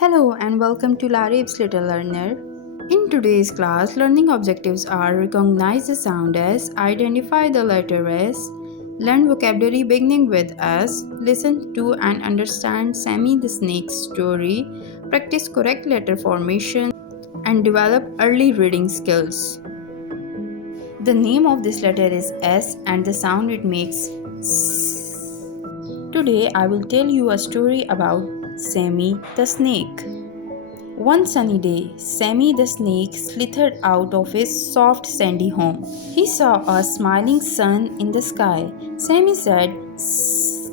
Hello and welcome to Laraib's Little Learner. In today's class, learning objectives are recognize the sound S, identify the letter S, learn vocabulary beginning with S, listen to and understand Sammy the Snake's story, practice correct letter formation, and develop early reading skills. The name of this letter is S and the sound it makes S. Today I will tell you a story about Sammy the Snake. One sunny day, Sammy the snake slithered out of his soft sandy home. He saw a smiling sun in the sky. Sammy said,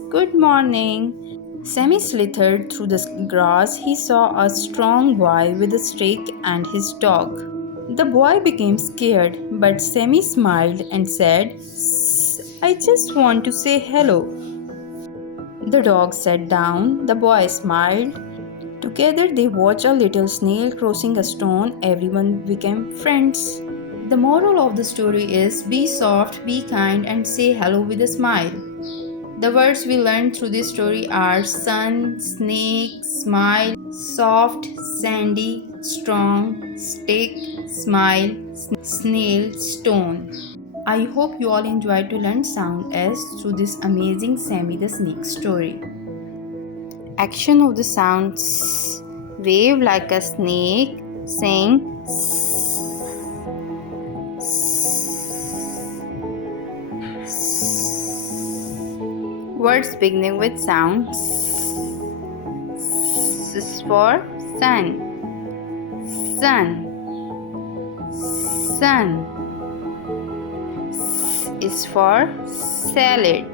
"Good morning." Sammy slithered through the grass. He saw a strong boy with a stick and his dog. The boy became scared, but Sammy smiled and said, "I just want to say hello." The dog sat down. The boy smiled. Together they watched a little snail crossing a stone. Everyone became friends. The moral of the story is be soft, be kind, and say hello with a smile. The words we learned through this story are sun, snake, smile, soft, sandy, strong, stick, smile, snail, stone. I hope you all enjoyed to learn sound S through this amazing Sammy the Snake story. Action of the sound S. Wave like a snake. Sing S. Words beginning with sound S. S is for sun. Sun. Sun. S is for salad.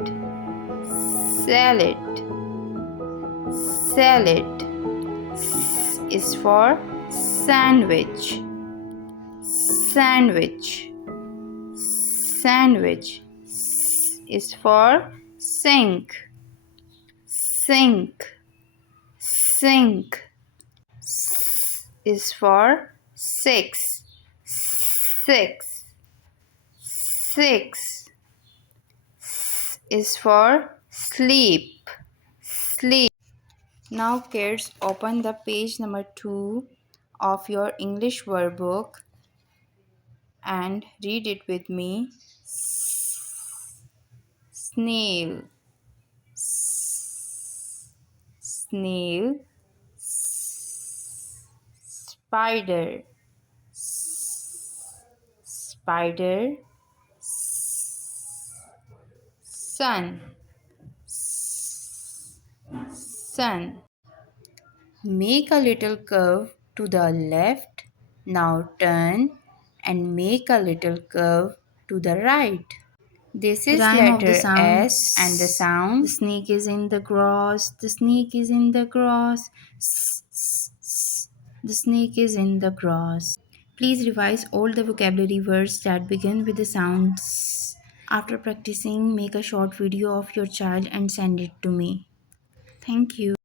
Salad. Salad. S is for sandwich. Sandwich. Sandwich. S is for sink. Sink. Sink. S is for six. Six. Six. S is for sleep. Sleep. Now kids, open the page number 2 of your English workbook and read it with me. Snail. Snail. Spider. Spider. Sun. Sun. Make a little curve to the left. Now turn and make a little curve to the right. This is Rhyme of the letter sound S and the sound. The snake is in the grass. The snake is in the grass. The snake is in the grass. Please revise all the vocabulary words that begin with the sound S. After practicing, make a short video of your child and send it to me. Thank you.